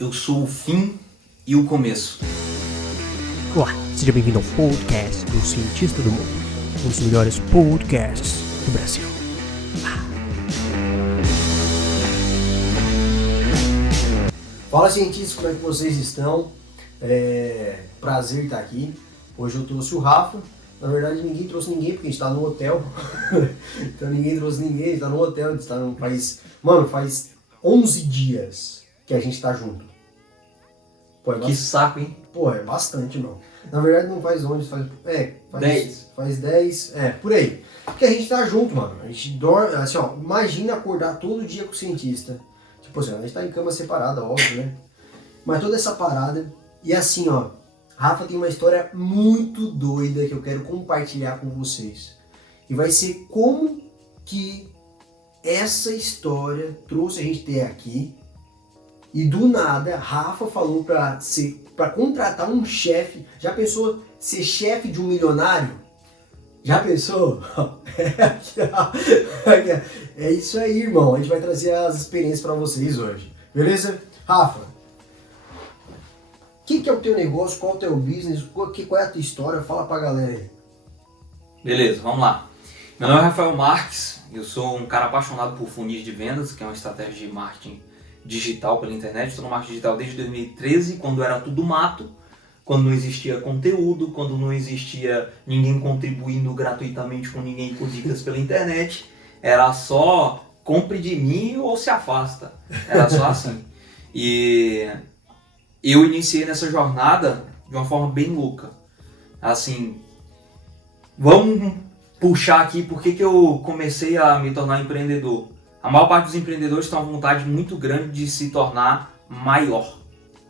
Eu sou o fim e o começo. Olá, seja bem-vindo ao podcast do Cientista do Mundo, um dos melhores podcasts do Brasil. Fala, cientistas, como é que vocês estão? Prazer estar aqui. Hoje eu trouxe o Rafa. Na verdade, ninguém trouxe ninguém, porque a gente tá no hotel. Então ninguém trouxe ninguém, a gente tá no hotel, a gente tá num país... Mano, faz 11 dias que a gente tá junto. Pô, Que saco, hein? Pô, é bastante, não. Na verdade não faz 11, faz 10. Faz 10, por aí. Porque a gente tá junto, mano. A gente dorme, assim, ó, imagina acordar todo dia com o cientista. Tipo assim, a gente tá em cama separada, óbvio, né? Mas toda essa parada, e assim, ó, Rafa tem uma história muito doida que eu quero compartilhar com vocês. E vai ser como que essa história trouxe a gente até aqui. E do nada, Rafa falou pra contratar um chefe. Já pensou ser chefe de um milionário? Já pensou? É isso aí, irmão. A gente vai trazer as experiências pra vocês hoje. Beleza? Rafa, o que é o teu negócio? Qual é o teu business? Qual é a tua história? Fala pra galera aí. Beleza, vamos lá. Meu nome é Rafael Marques, eu sou um cara apaixonado por funis de vendas, que é uma estratégia de marketing digital pela internet. Estou no marketing digital desde 2013, quando era tudo mato, quando não existia conteúdo, quando não existia ninguém contribuindo gratuitamente com ninguém com dicas pela internet. Era só compre de mim ou se afasta. Era só assim. E eu iniciei nessa jornada de uma forma bem louca. Assim, vamos puxar aqui por que eu comecei a me tornar empreendedor. A maior parte dos empreendedores tem uma vontade muito grande de se tornar maior,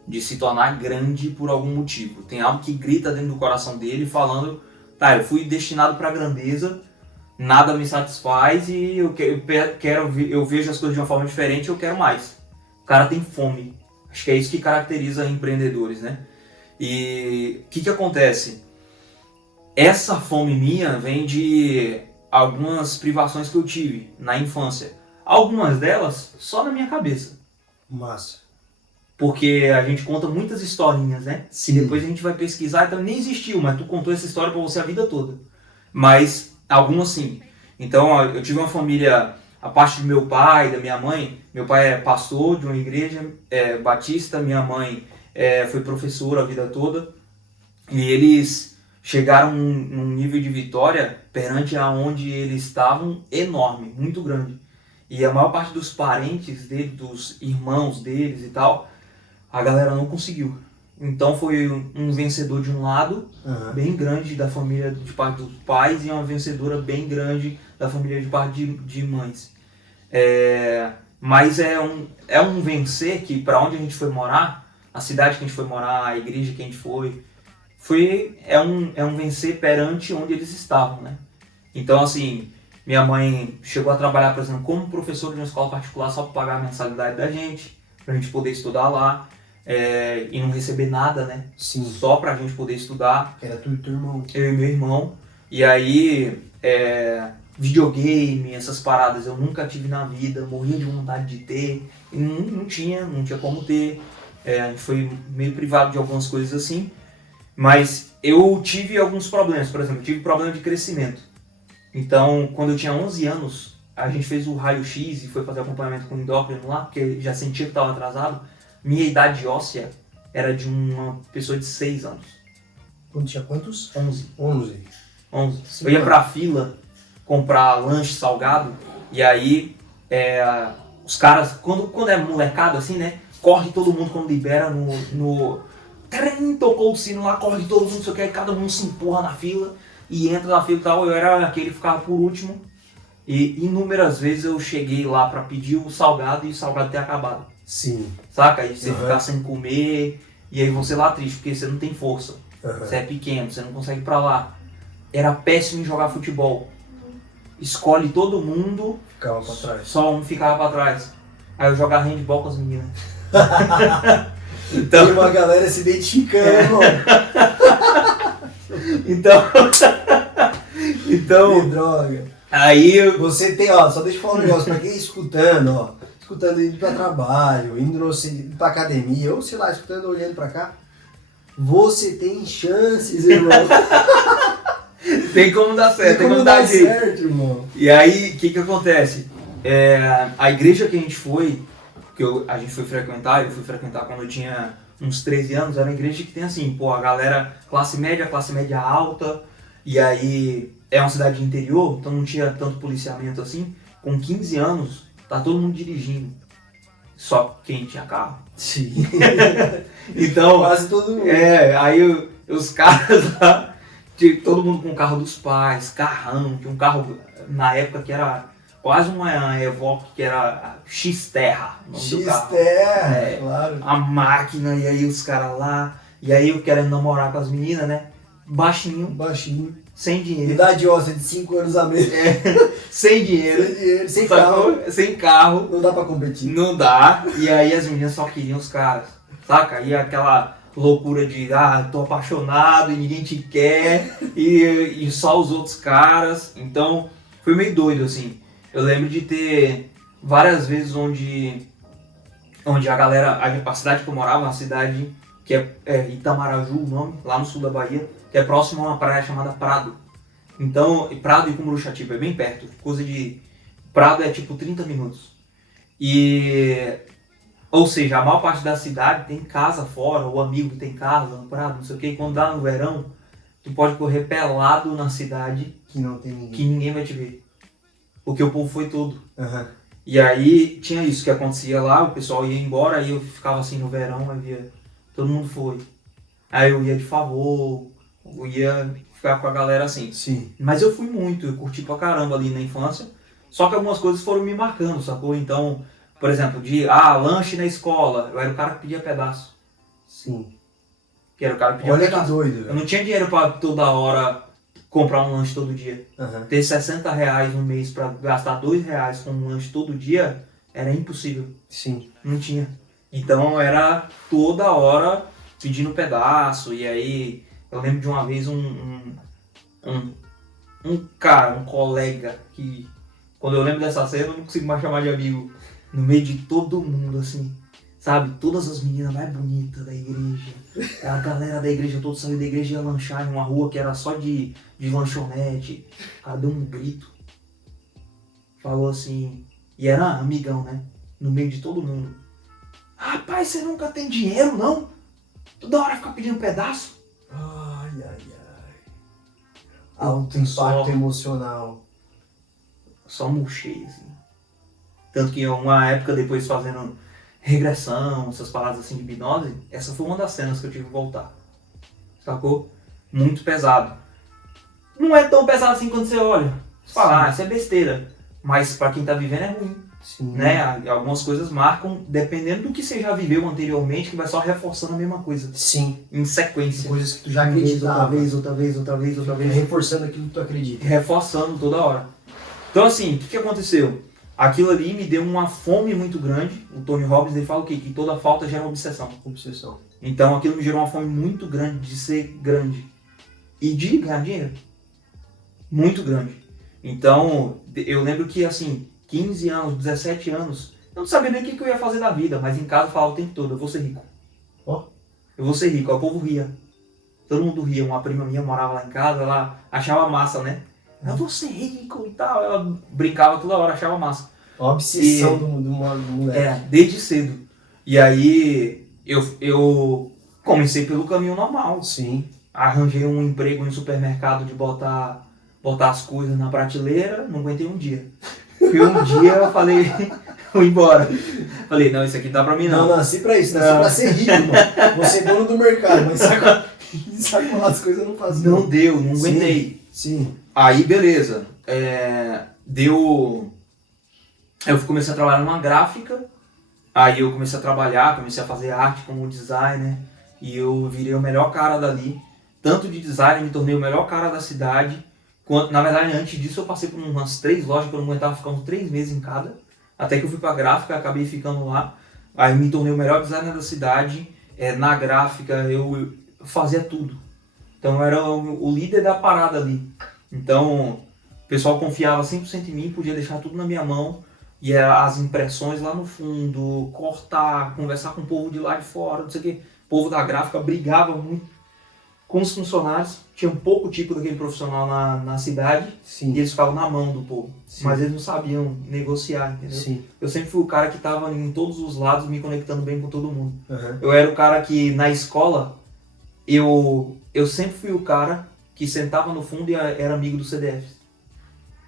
de se tornar grande por algum motivo. Tem algo que grita dentro do coração dele falando, tá, eu fui destinado para a grandeza, nada me satisfaz e eu vejo as coisas de uma forma diferente e eu quero mais. O cara tem fome. Acho que é isso que caracteriza empreendedores, né? E o que acontece? Essa fome minha vem de algumas privações que eu tive na infância. Algumas delas só na minha cabeça. Massa. Porque a gente conta muitas historinhas, né? Sim. E depois a gente vai pesquisar, então nem existiu, mas tu contou essa história pra você a vida toda. Mas algumas sim. Então eu tive uma família, a parte do meu pai, da minha mãe. Meu pai é pastor de uma igreja batista, minha mãe foi professora a vida toda. E eles chegaram num nível de vitória perante aonde eles estavam enorme, muito grande. E a maior parte dos parentes dele, dos irmãos deles e tal, a galera não conseguiu. Então foi um vencedor de um lado, bem grande da família de parte dos pais, e uma vencedora bem grande da família de parte de mães. Mas é um vencer que, para onde a gente foi morar, a cidade que a gente foi morar, a igreja que a gente é um vencer perante onde eles estavam, né? Então, assim, minha mãe chegou a trabalhar, por exemplo, como professora de uma escola particular só para pagar a mensalidade da gente, pra gente poder estudar lá, e não receber nada, né? Sim. Só pra gente poder estudar. Era tu e teu irmão. Eu e meu irmão. E aí, videogame, essas paradas eu nunca tive na vida, morria de vontade de ter, e não tinha como ter. A gente foi meio privado de algumas coisas assim, mas eu tive alguns problemas. Por exemplo, eu tive problema de crescimento. Então, quando eu tinha 11 anos, a gente fez o raio-x e foi fazer acompanhamento com o endócrino lá, porque já sentia que estava atrasado. Minha idade óssea era de uma pessoa de 6 anos. Quando tinha quantos? 11. 11. Eu ia pra fila comprar lanche salgado, e aí os caras, quando é molecado assim, né, corre todo mundo quando libera no tocou o sino lá, corre todo mundo, só que aí cada um se empurra na fila e entra na fila e tal. Eu era aquele que ficava por último, e inúmeras vezes eu cheguei lá pra pedir o salgado e o salgado ter acabado. Sim. Saca? Aí você ficar sem comer, e aí você lá triste, porque você não tem força. Você é pequeno, você não consegue ir pra lá. Era péssimo em jogar futebol. Escolhe todo mundo, Ficava pra trás. só um ficava pra trás. Aí eu jogava handball com as meninas. Então, Tem uma galera se identificando, irmão. então, Que droga. aí eu... Você tem, ó, só deixa eu falar um negócio pra quem é escutando, ó. escutando indo pra trabalho, indo pra academia, ou sei lá, escutando, olhando pra cá, você tem chances, irmão. Tem como dar certo, tem como dar certo, irmão. E aí, o que acontece? A igreja que a gente foi, a gente foi frequentar, eu fui frequentar quando eu tinha uns 13 anos, era uma igreja que tem assim, pô, a galera classe média alta, e aí é uma cidade de interior, então não tinha tanto policiamento assim. Com 15 anos, tá todo mundo dirigindo. Só quem tinha carro. Sim. Então, quase todo mundo. Aí os caras lá, todo mundo com o carro dos pais, carrão, tinha um carro na época que era quase uma Evoque, que era X-Terra. X-Terra, claro. A máquina, e aí os caras lá, e aí eu querendo namorar com as meninas, né? Baixinho. Sem dinheiro. Idade óssea de 5 anos a menos. Sem dinheiro. Sem carro. Sem carro. Não dá pra competir. Não dá. E aí as meninas só queriam os caras. Saca? E aquela loucura de, tô apaixonado e ninguém te quer. E só os outros caras. Então, foi meio doido, assim. Eu lembro de ter várias vezes onde a galera, a cidade que eu morava, uma cidade que é Itamaraju, o nome, lá no sul da Bahia, que é próximo a uma praia chamada Prado. Então, Prado e Cumuruxatiba é bem perto, coisa de... Prado é tipo 30 minutos. Ou seja, a maior parte da cidade tem casa fora, ou amigo que tem casa no Prado, não sei o que. E quando dá no verão, tu pode correr pelado na cidade que não tem ninguém. Que ninguém vai te ver. Porque o povo foi todo. Uhum. E aí tinha isso que acontecia lá, o pessoal ia embora, aí eu ficava assim no verão, aí via, todo mundo foi. Aí eu ia de favor, eu ia ficar com a galera assim. Sim. Mas eu fui muito, eu curti pra caramba ali na infância, só que algumas coisas foram me marcando, sacou? Então, por exemplo, lanche na escola, eu era o cara que pedia pedaço. Sim. Que era o cara que pedia Olha pedaço. que doido. Eu não tinha dinheiro pra toda hora comprar um lanche todo dia. Uhum. Ter R$60 no mês pra gastar R$2 com um lanche todo dia era impossível. Sim. Não tinha. Então era toda hora pedindo pedaço. E aí eu lembro de uma vez um colega que, quando eu lembro dessa cena, eu não consigo mais chamar de amigo, no meio de todo mundo assim, sabe? Todas as meninas mais bonitas da igreja, a galera da igreja toda saiu da igreja e ia lanchar em uma rua que era só de lanchonete. O cara deu um grito, falou assim, e era amigão, né? No meio de todo mundo: rapaz, você nunca tem dinheiro, não? Toda hora fica pedindo pedaço. Ai. Alto impacto emocional. Só murchei, assim. Tanto que uma época depois, fazendo regressão, essas paradas assim de hipnose, essa foi uma das cenas que eu tive que voltar. Sacou? Muito pesado. Não é tão pesado assim quando você olha. Você fala, isso é besteira. Mas pra quem tá vivendo é ruim. Sim. Né? Algumas coisas marcam, dependendo do que você já viveu anteriormente, que vai só reforçando a mesma coisa. Sim. Em sequência. Coisas que tu já acreditava. Outra vez. Reforçando aquilo que tu acredita. Reforçando toda hora. Então assim, o que aconteceu? Aquilo ali me deu uma fome muito grande. O Tony Robbins ele fala o quê? Que toda falta gera obsessão. Então aquilo me gerou uma fome muito grande de ser grande. E de ganhar dinheiro. Muito grande. Então, eu lembro que assim, 15 anos, 17 anos, eu não sabia nem o que eu ia fazer da vida, mas em casa eu falava o tempo todo: eu vou ser rico. Eu vou ser rico. Aí o povo ria. Todo mundo ria. Uma prima minha morava lá em casa, ela achava massa, né? Eu vou ser rico e tal. Ela brincava toda hora, achava massa. A obsessão do moleque. Desde cedo. E aí eu comecei pelo caminho normal. Sim. Arranjei um emprego em supermercado de botar as coisas na prateleira, não aguentei um dia. Porque um dia eu falei, vou embora. Falei, não, isso aqui dá pra mim não. Não nasci pra isso, nasci pra ser rico, mano. Vou ser dono do mercado, mas sacolar as coisas eu não fazia. Não deu, não aguentei. Sim. Aí beleza. Eu comecei a trabalhar numa gráfica. Aí eu comecei a fazer arte como designer. E eu virei o melhor cara dali. Tanto de design, me tornei o melhor cara da cidade. Na verdade, antes disso eu passei por umas 3 lojas que eu não aguentava ficar uns 3 meses em cada. Até que eu fui pra gráfica, acabei ficando lá. Aí me tornei o melhor designer da cidade. Na gráfica eu fazia tudo. Então eu era o líder da parada ali. Então o pessoal confiava 100% em mim, podia deixar tudo na minha mão. e as impressões lá no fundo, cortar, conversar com o povo de lá de fora, não sei o quê. O povo da gráfica brigava muito com os funcionários, tinha um pouco tipo daquele profissional na cidade, Sim. e eles ficavam na mão do povo. Sim. Mas eles não sabiam negociar, entendeu? Sim. Eu sempre fui o cara que estava em todos os lados, me conectando bem com todo mundo. Uhum. Eu era o cara que, na escola, eu sempre fui o cara que sentava no fundo e era amigo do CDF.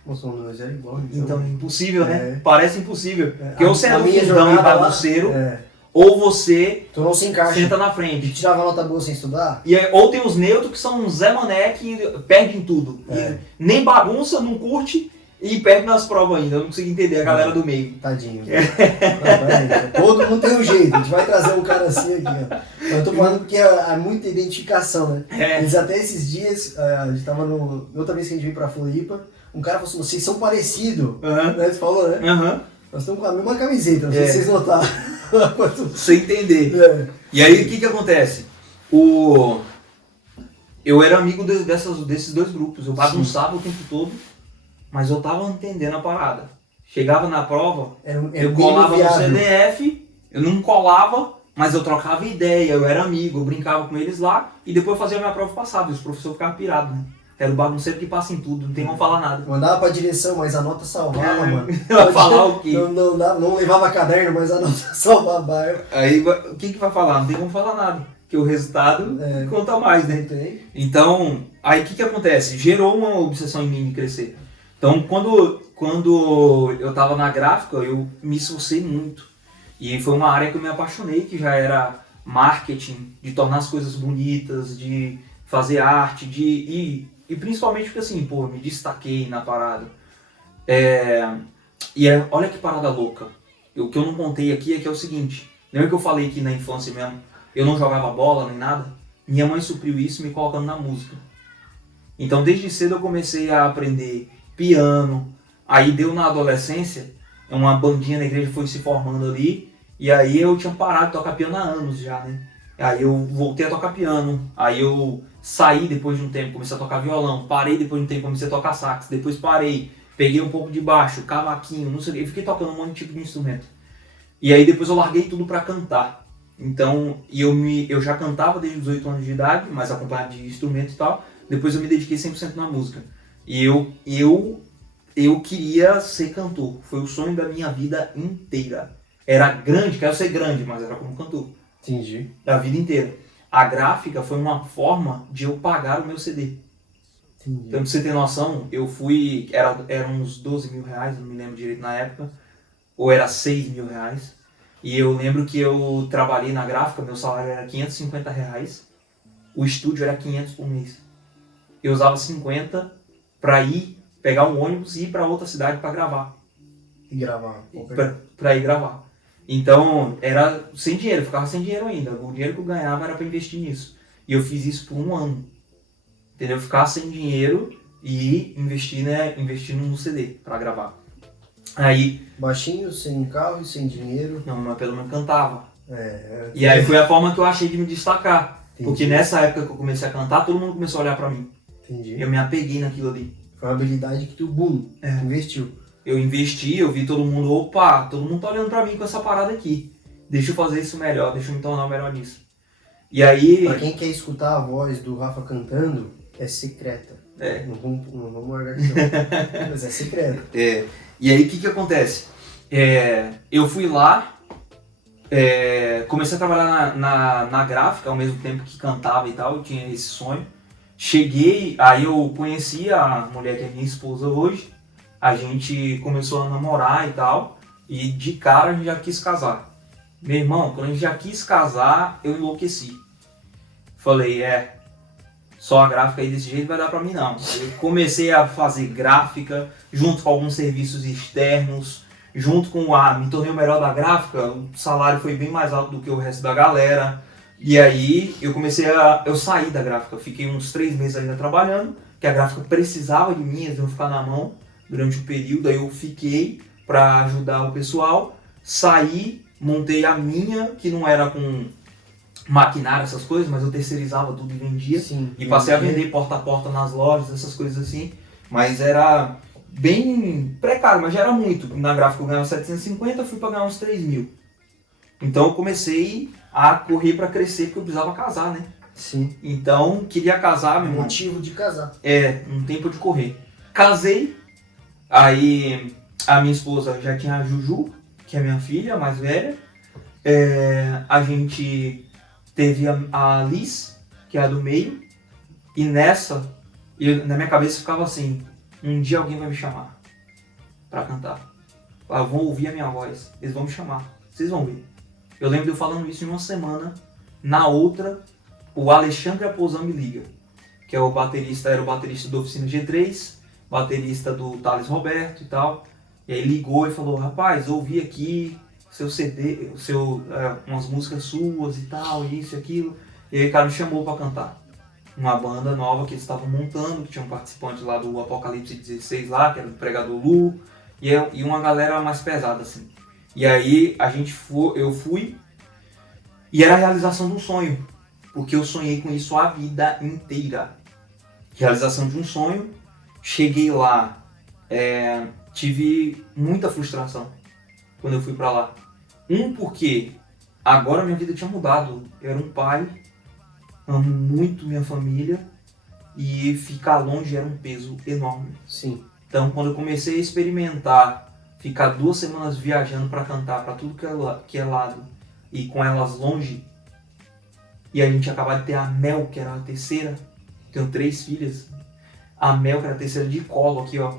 Nossa, nós é igual. Então, é impossível, né? É. Parece impossível. É. Porque ou você é A do minha fundão e jogada lá- bagunceiro, É. ou você Tu não se encaixa. senta na E frente. tirava nota boa sem estudar? E aí, ou tem os neutros que são um Zé Mané que perdem tudo. É. E nem bagunça, não curte e perde nas provas ainda. Eu não consigo entender a galera do meio. Tadinho. Não, peraí. Todo mundo tem um jeito. A gente vai trazer um cara assim aqui, ó. Eu tô falando porque há muita identificação, né? É. Eles até esses dias, a gente tava outra vez que a gente veio pra Floripa, um cara falou assim, vocês são parecidos. Aham. Né? Você falou, né? Aham. Nós estamos com a mesma camiseta, não sei É. se vocês notaram. Sem entender. É. E aí, o que acontece? Eu era amigo desses dois grupos. Eu bagunçava o tempo todo, mas eu tava entendendo a parada. Chegava na prova, eu bem colava no viável. CDF, eu não colava, mas eu trocava ideia, eu era amigo, eu brincava com eles lá, e depois fazia a minha prova passada, e os professores ficavam pirados, né? Era o bagunceiro que passa em tudo, não tem como falar nada. Mandava pra direção, mas a nota salvava, mano. Vai falar o quê? Não levava caderno, mas a nota salvava. Aí, o que vai falar? Não tem como falar nada, porque o resultado conta mais, né? Tem. Então, aí o que acontece? Gerou uma obsessão em mim de crescer. Então, quando eu tava na gráfica, eu me esforcei muito. E foi uma área que eu me apaixonei, que já era marketing, de tornar as coisas bonitas, de fazer arte, e principalmente porque assim, pô, eu me destaquei na parada. Olha que parada louca. O que eu não contei aqui é que é o seguinte, lembra que eu falei que na infância mesmo, eu não jogava bola nem nada? Minha mãe supriu isso me colocando na música. Então desde cedo eu comecei a aprender piano, aí deu na adolescência, uma bandinha na igreja foi se formando ali, e aí eu tinha parado de tocar piano há anos já, né? Aí eu voltei a tocar piano, aí eu saí depois de um tempo, comecei a tocar violão, parei depois de um tempo, comecei a tocar sax, depois parei, peguei um pouco de baixo, cavaquinho, não sei o que, eu fiquei tocando um monte de tipo de instrumento. E aí depois eu larguei tudo pra cantar. Então, eu já cantava desde os 18 anos de idade, mas acompanhado de instrumento e tal, depois eu me dediquei 100% na música. E eu queria ser cantor, foi o sonho da minha vida inteira. Era grande, quero ser grande, mas era como cantor. Entendi. Da vida inteira. A gráfica foi uma forma de eu pagar o meu CD. Entendi. Então, pra você ter noção, eu fui... Era uns 12 mil reais, não me lembro direito na época. Ou era 6 mil reais. E eu lembro que eu trabalhei na gráfica, meu salário era 550 reais. O estúdio era 500 por mês. Eu usava 50 pra ir, pegar um ônibus e ir pra outra cidade pra gravar. E gravar. Pra ir gravar. Então, era sem dinheiro, eu ficava sem dinheiro ainda. O dinheiro que eu ganhava era pra investir nisso. E eu fiz isso por um ano. Entendeu? Ficar sem dinheiro e investir no CD pra gravar. Aí... Baixinho, sem carro e sem dinheiro. Não, mas pelo menos cantava. É. E aí foi a forma que eu achei de me destacar. Entendi. Porque nessa época que eu comecei a cantar, todo mundo começou a olhar pra mim. Entendi. Eu me apeguei naquilo ali. Foi uma habilidade que tu, investiu. Eu investi, eu vi todo mundo, opa, todo mundo tá olhando pra mim com essa parada aqui. Deixa eu fazer isso melhor, deixa eu me tornar melhor nisso. E aí... Pra quem quer escutar a voz do Rafa cantando, é secreta. É. Não vamos largar aqui não. Mas é secreta. E aí o que acontece? Eu fui lá, comecei a trabalhar na gráfica ao mesmo tempo que cantava e tal, eu tinha esse sonho. Cheguei, aí eu conheci a mulher que é minha esposa hoje, a gente começou a namorar e tal, e de cara a gente já quis casar. Meu irmão, quando a gente já quis casar, eu enlouqueci. Falei, só a gráfica aí desse jeito vai dar pra mim não. Eu comecei a fazer gráfica, junto com alguns serviços externos, junto com me tornei o melhor da gráfica, o salário foi bem mais alto do que o resto da galera. E aí eu saí da gráfica, fiquei uns 3 meses ainda trabalhando, que a gráfica precisava de mim, eles iam ficar na mão durante o período, aí eu fiquei pra ajudar o pessoal, saí, montei a minha, que não era com maquinário, essas coisas, mas eu terceirizava tudo e vendia. Sim, e passei a vender porta a porta nas lojas, essas coisas assim. Mas era bem precário, mas já era muito. Na gráfica eu ganhava 750, fui pra ganhar uns 3 mil. Então eu comecei a correr pra crescer, porque eu precisava casar, né? Sim. Então, queria casar, meu irmão. Motivo de casar. Um tempo de correr. Casei, aí a minha esposa já tinha a Juju, que é minha filha, a mais velha. A gente teve a Liz, que é a do meio. E na minha cabeça ficava assim, um dia alguém vai me chamar pra cantar. Vão ouvir a minha voz, eles vão me chamar, vocês vão ver. Eu lembro de eu falando isso em uma semana, na outra, o Alexandre Aposan me liga, que é era o baterista do Oficina G3, baterista do Thales Roberto e tal. E aí ligou e falou, rapaz, ouvi aqui seu CD, umas músicas suas e tal, isso e aquilo. E aí o cara me chamou pra cantar. Uma banda nova que eles estavam montando, que tinha um participante lá do Apocalipse 16 lá, que era o Pregador Lu, e uma galera mais pesada assim. E aí eu fui, e era a realização de um sonho, porque eu sonhei com isso a vida inteira. Realização de um sonho, cheguei lá, tive muita frustração quando eu fui pra lá. Porque agora minha vida tinha mudado, eu era um pai, amo muito minha família e ficar longe era um peso enorme. Sim. Então, quando eu comecei a experimentar, ficar 2 semanas viajando para cantar para tudo que é lado e com elas longe, e a gente acabou de ter a Mel, que era a terceira, tenho 3 filhas, a Mel, que era a terceira de colo aqui, ó,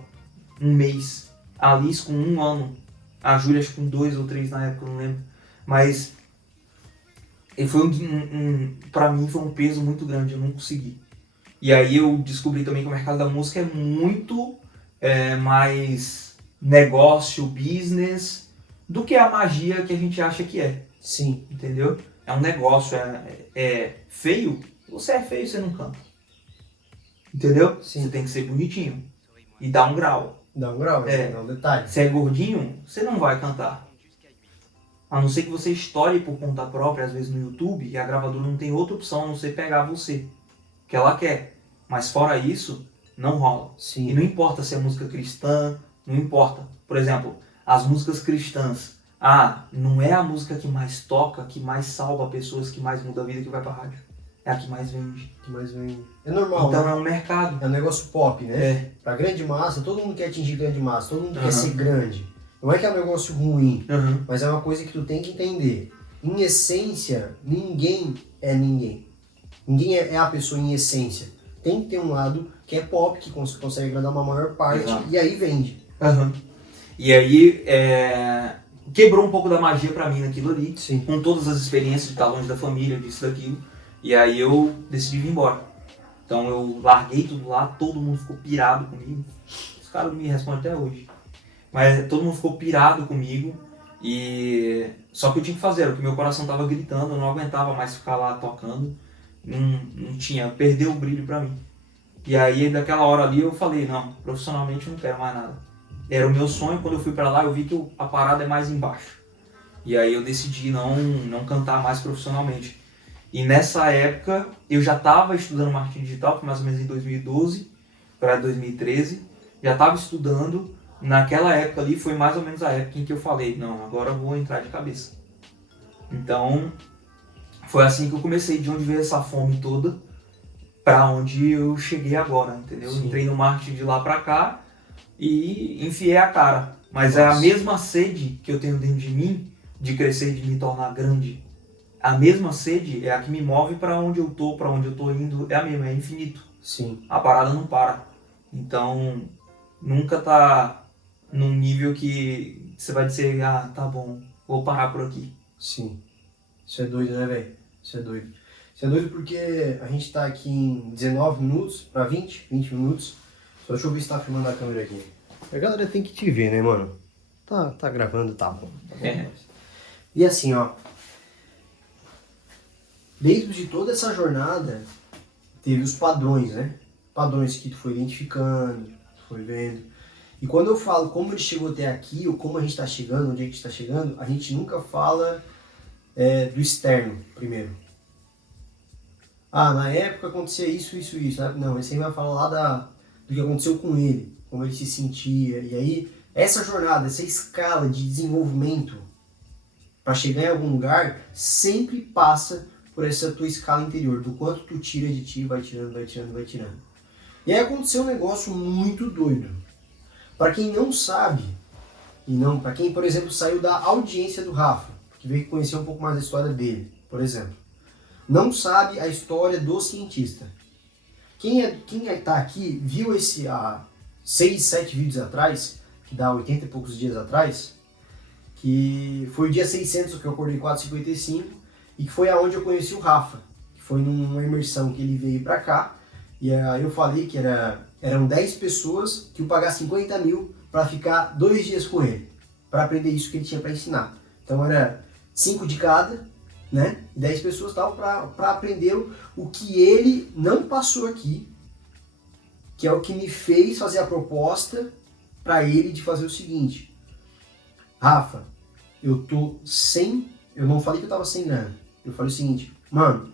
1 mês, a Liz com 1 ano, a Júlia acho que com 2 ou 3 na época, não lembro, mas e foi pra mim foi um peso muito grande, eu não consegui. E aí eu descobri também que o mercado da música é muito mais negócio, business, do que a magia que a gente acha que é. Sim. Entendeu? É um negócio, é feio, você é feio, você não canta. Entendeu? Sim. Você tem que ser bonitinho e dar um grau. Dá um grau, dá um detalhe. Se é gordinho, você não vai cantar. A não ser que você estoure por conta própria, às vezes no YouTube, e a gravadora não tem outra opção a não ser pegar você. Que ela quer. Mas fora isso, não rola. Sim. E não importa se é música cristã, não importa. Por exemplo, as músicas cristãs. Não é a música que mais toca, que mais salva pessoas, que mais muda a vida, que vai pra rádio. É a que mais vende. Que mais vende. É normal, Então né? é um mercado. É um negócio pop, né? É. Pra grande massa, todo mundo quer atingir grande massa, todo mundo quer ser grande. Não é que é um negócio ruim, mas é uma coisa que tu tem que entender. Em essência, ninguém é ninguém. Ninguém é a pessoa em essência. Tem que ter um lado que é pop, que consegue agradar uma maior parte, e aí vende. E aí, quebrou um pouco da magia pra mim naquilo ali, Sim. com todas as experiências de estar longe da família, disso, daquilo. E aí eu decidi vir embora. Então eu larguei tudo lá, todo mundo ficou pirado comigo. Os caras me respondem até hoje. Mas todo mundo ficou pirado comigo. Só que eu tinha que fazer, porque meu coração tava gritando, eu não aguentava mais ficar lá tocando. Não tinha, perdeu o brilho pra mim. E aí daquela hora ali eu falei, não, profissionalmente eu não quero mais nada. Era o meu sonho, quando eu fui pra lá eu vi que a parada é mais embaixo. E aí eu decidi não cantar mais profissionalmente. E nessa época eu já estava estudando marketing digital, foi mais ou menos em 2012 para 2013. Já estava estudando. Naquela época ali foi mais ou menos a época em que eu falei, não, agora eu vou entrar de cabeça. Então foi assim que eu comecei, de onde veio essa fome toda, para onde eu cheguei agora, entendeu? Sim. Entrei no marketing de lá para cá e enfiei a cara. Mas é a mesma sede que eu tenho dentro de mim, de crescer, de me tornar grande. A mesma sede é a que me move para onde eu tô indo, é a mesma, é infinito. Sim. A parada não para. Então, nunca tá num nível que você vai dizer, tá bom, vou parar por aqui. Sim. Isso é doido, né, velho? Isso é doido. Isso é doido porque a gente tá aqui em 19 minutos para 20 minutos. Só deixa eu ver se tá filmando a câmera aqui. A galera tem que te ver, né, mano? Tá gravando, tá bom. E assim, ó. Dentro de toda essa jornada, teve os padrões, né? Padrões que tu foi identificando, tu foi vendo. E quando eu falo como ele chegou até aqui, ou como a gente tá chegando, onde a gente tá chegando, a gente nunca fala do externo, primeiro. Na época acontecia isso. Não, esse aí vai falar lá do que aconteceu com ele. como ele se sentia. E aí, essa jornada, essa escala de desenvolvimento para chegar em algum lugar, sempre passa por essa tua escala interior, do quanto tu tira de ti, vai tirando, vai tirando, vai tirando. E aí aconteceu um negócio muito doido. Para quem não sabe, e não, para quem, por exemplo, saiu da audiência do Rafa, que veio conhecer um pouco mais da história dele, por exemplo, não sabe a história do cientista. Quem tá aqui viu esse há 6, 7 vídeos atrás, que dá 80 e poucos dias atrás, que foi o dia 600 que eu acordei 4h55 e que foi aonde eu conheci o Rafa, que foi numa imersão que ele veio pra cá, e aí eu falei que eram 10 pessoas que iam pagar 50 mil para ficar 2 dias com ele, para aprender isso que ele tinha para ensinar. Então era 5 de cada, né? 10 pessoas tal para aprender o que ele não passou aqui, que é o que me fez fazer a proposta para ele de fazer o seguinte: Rafa, eu não falei que eu tava sem grana, eu falei o seguinte: mano,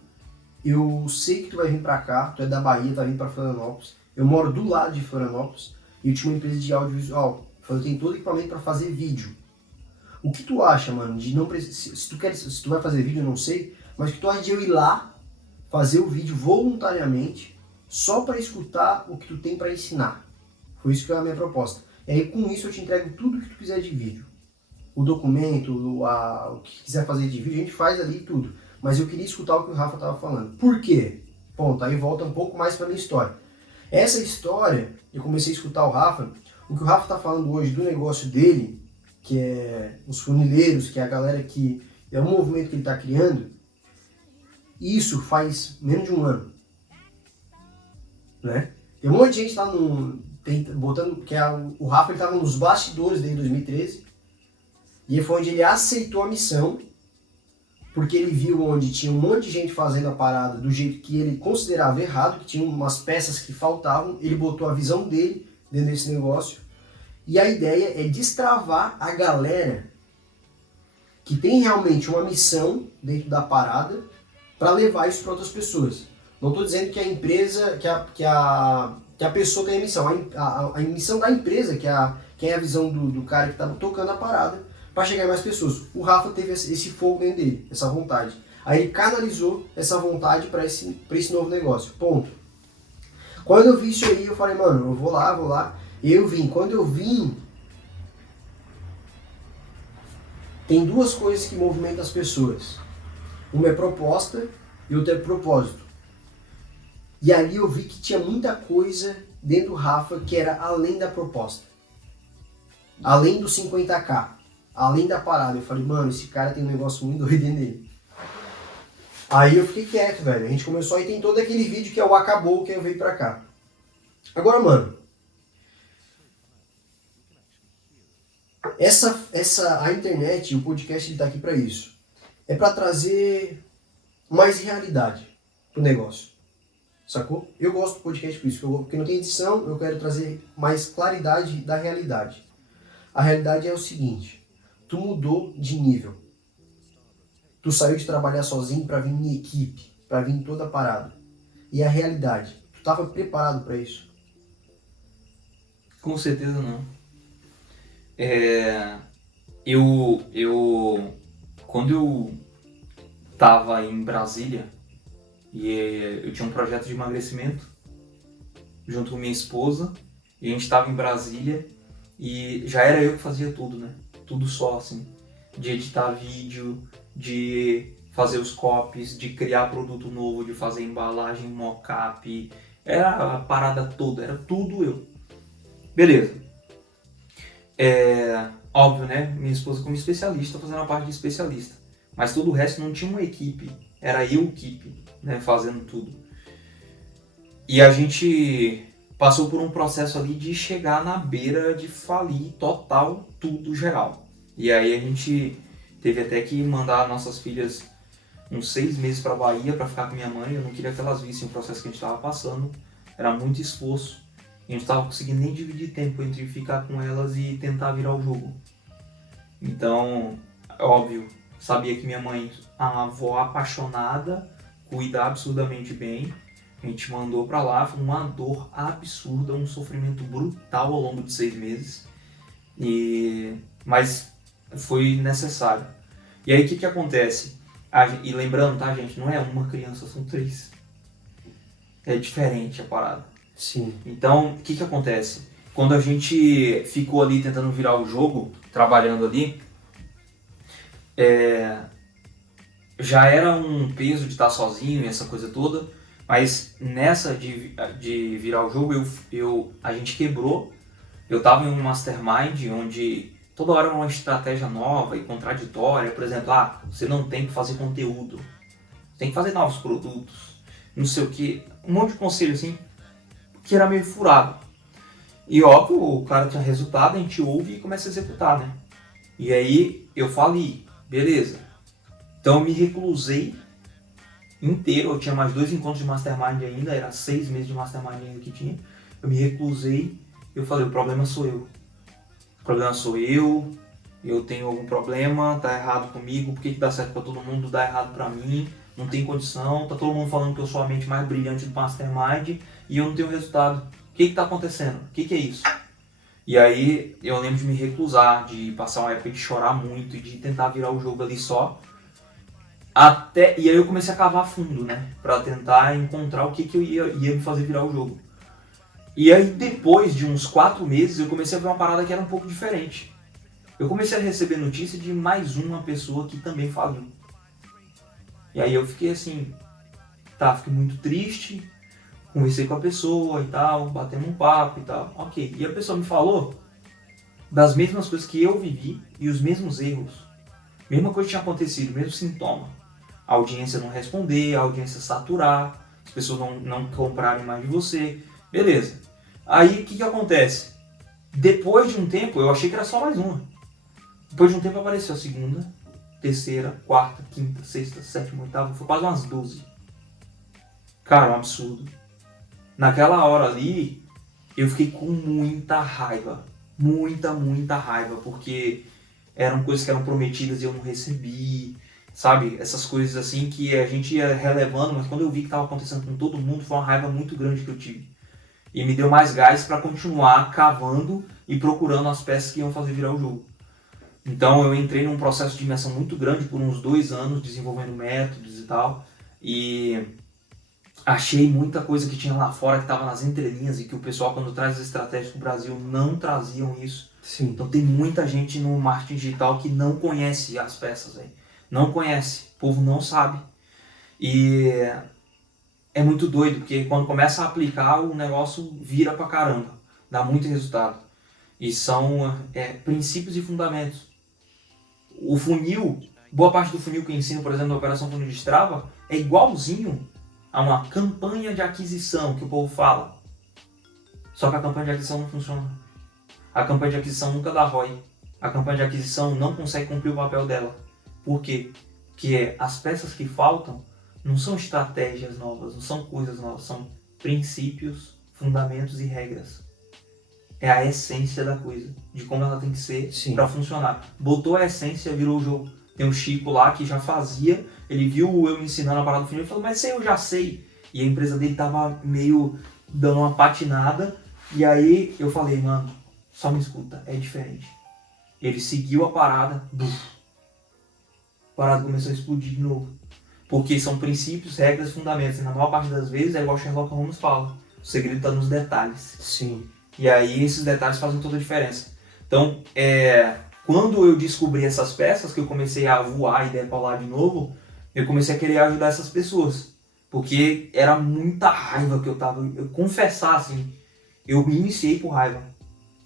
eu sei que tu vai vir pra cá, tu é da Bahia, tá vindo pra Florianópolis, eu moro do lado de Florianópolis e eu tinha uma empresa de audiovisual, eu tenho todo o equipamento para fazer vídeo. O que tu acha, mano, de não precisar, se tu vai fazer vídeo, eu não sei, mas o que tu acha de eu ir lá fazer o vídeo voluntariamente só para escutar o que tu tem para ensinar? Foi isso que é a minha proposta. E aí com isso eu te entrego tudo o que tu quiser de vídeo. O documento, o que quiser fazer de vídeo, a gente faz ali tudo. Mas eu queria escutar o que o Rafa estava falando. Por quê? Ponto, aí volta um pouco mais para minha história. Essa história, eu comecei a escutar o Rafa, o que o Rafa está falando hoje do negócio dele, que é os funileiros, que é a galera que é um movimento que ele está criando, isso faz menos de um ano. Né? Tem um monte de gente lá botando, que o Rafa estava nos bastidores desde 2013, e foi onde ele aceitou a missão, porque ele viu onde tinha um monte de gente fazendo a parada do jeito que ele considerava errado, que tinha umas peças que faltavam, ele botou a visão dele dentro desse negócio, e a ideia é destravar a galera que tem realmente uma missão dentro da parada para levar isso para outras pessoas. Não estou dizendo que a empresa, que a pessoa tem a missão, a missão da empresa, que é a visão do cara que está tocando a parada, para chegar em mais pessoas. O Rafa teve esse fogo dentro dele, essa vontade. Aí ele canalizou essa vontade para esse novo negócio. Ponto. Quando eu vi isso aí, eu falei, mano, eu vou lá. E eu vim. Quando eu vim, tem duas coisas que movimentam as pessoas. Uma é proposta e outra é propósito. E ali eu vi que tinha muita coisa dentro do Rafa que era além da proposta. Além do 50k. Além da parada. Eu falei, mano, esse cara tem um negócio muito doido nele. Aí eu fiquei quieto, velho. A gente começou, aí tem todo aquele vídeo que é o acabou, que eu veio pra cá. Agora, mano, a internet, o podcast, ele tá aqui pra isso. É pra trazer mais realidade pro negócio. Sacou? Eu gosto do podcast por isso, porque não tem edição, eu quero trazer mais claridade da realidade. A realidade é o seguinte: tu mudou de nível. Tu saiu de trabalhar sozinho para vir em equipe, para vir em toda a parada. E a realidade, tu estava preparado para isso? Com certeza não. Quando eu tava em Brasília, e eu tinha um projeto de emagrecimento junto com minha esposa, e a gente estava em Brasília e já era eu que fazia tudo, né? Tudo só, assim, de editar vídeo, de fazer os copies, de criar produto novo, de fazer embalagem, mockup, era a parada toda, era tudo eu. Beleza. Óbvio, né? Minha esposa como especialista, fazendo a parte de especialista, mas todo o resto não tinha uma equipe, era eu equipe, né? Fazendo tudo. E a gente passou por um processo ali de chegar na beira de falir total, tudo geral. E aí a gente teve até que mandar nossas filhas uns 6 meses para Bahia para ficar com minha mãe. Eu não queria que elas vissem o processo que a gente estava passando. Era muito esforço. A gente não estava conseguindo nem dividir tempo entre ficar com elas e tentar virar o jogo. Então, óbvio, sabia que minha mãe, a avó apaixonada, cuida absurdamente bem, A gente mandou pra lá, foi uma dor absurda, um sofrimento brutal ao longo de 6 meses. Mas foi necessário. E aí o que acontece? E lembrando, tá, gente? Não é uma criança, são 3. É diferente a parada. Sim. Então, o que acontece? Quando a gente ficou ali tentando virar o jogo, trabalhando ali, já era um peso de estar sozinho e essa coisa toda, mas nessa de virar o jogo, a gente quebrou. Eu estava em um mastermind onde toda hora era uma estratégia nova e contraditória. Por exemplo, você não tem que fazer conteúdo, tem que fazer novos produtos, não sei o que. Um monte de conselho assim, que era meio furado. E óbvio, o cara tinha resultado, a gente ouve e começa a executar, né? E aí eu falei, beleza. Então eu me reclusei inteiro, eu tinha mais 2 encontros de mastermind ainda, era 6 meses de mastermind ainda que tinha. Eu me reclusei, eu falei, o problema sou eu. O problema sou eu tenho algum problema, tá errado comigo, por que dá certo pra todo mundo, dá errado pra mim, não tem condição, tá todo mundo falando que eu sou a mente mais brilhante do mastermind e eu não tenho resultado. O que tá acontecendo? O que é isso? E aí eu lembro de me reclusar, de passar uma época de chorar muito e de tentar virar o jogo ali só. E aí eu comecei a cavar fundo, né? Pra tentar encontrar o que eu ia me fazer virar o jogo. E aí depois de uns 4 meses eu comecei a ver uma parada que era um pouco diferente. Eu comecei a receber notícia de mais uma pessoa que também faliu. E aí eu fiquei assim, fiquei muito triste, conversei com a pessoa e tal, batemos um papo e tal, ok. E a pessoa me falou das mesmas coisas que eu vivi e os mesmos erros. Mesma coisa tinha acontecido, mesmo sintoma. A audiência não responder, a audiência saturar, as pessoas não comprarem mais de você, beleza. Aí o que acontece? Depois de um tempo, eu achei que era só mais uma. Depois de um tempo apareceu a segunda, terceira, quarta, quinta, sexta, sétima, oitava, foi quase umas 12. Cara, um absurdo. Naquela hora ali, eu fiquei com muita raiva. Muita raiva, porque eram coisas que eram prometidas e eu não recebi, sabe? Essas coisas assim que a gente ia relevando, mas quando eu vi que estava acontecendo com todo mundo, foi uma raiva muito grande que eu tive. E me deu mais gás para continuar cavando e procurando as peças que iam fazer virar o jogo. Então eu entrei num processo de imersão muito grande por uns 2 anos, desenvolvendo métodos e tal, e achei muita coisa que tinha lá fora que estava nas entrelinhas e que o pessoal, quando traz as estratégias para o Brasil, não traziam isso. Sim. Então tem muita gente no marketing digital que não conhece as peças, véio. Não conhece, o povo não sabe. E é muito doido, porque quando começa a aplicar, o negócio vira pra caramba, dá muito resultado. E são princípios e fundamentos. O funil, boa parte do funil que eu ensino, por exemplo, na Operação Funil de Strava, é igualzinho a uma campanha de aquisição que o povo fala. Só que a campanha de aquisição não funciona. A campanha de aquisição nunca dá ROI. A campanha de aquisição não consegue cumprir o papel dela. Por quê? Porque as peças que faltam não são estratégias novas, não são coisas novas, são princípios, fundamentos e regras. É a essência da coisa, de como ela tem que ser para funcionar. Botou a essência, virou o jogo. Tem o Chico lá que já fazia, ele viu eu ensinando a parada do funil e falou, mas isso aí eu já sei. E a empresa dele tava meio dando uma patinada, e aí eu falei, mano, só me escuta, é diferente. Ele seguiu a parada, a parada começou a explodir de novo. Porque são princípios, regras e fundamentos. E na maior parte das vezes é igual Sherlock Holmes fala. O segredo está nos detalhes. Sim. E aí esses detalhes fazem toda a diferença. Então, quando eu descobri essas peças, que eu comecei a voar e decolar de novo, eu comecei a querer ajudar essas pessoas. Porque era muita raiva que eu tava... Eu confessar, assim, eu me iniciei por raiva.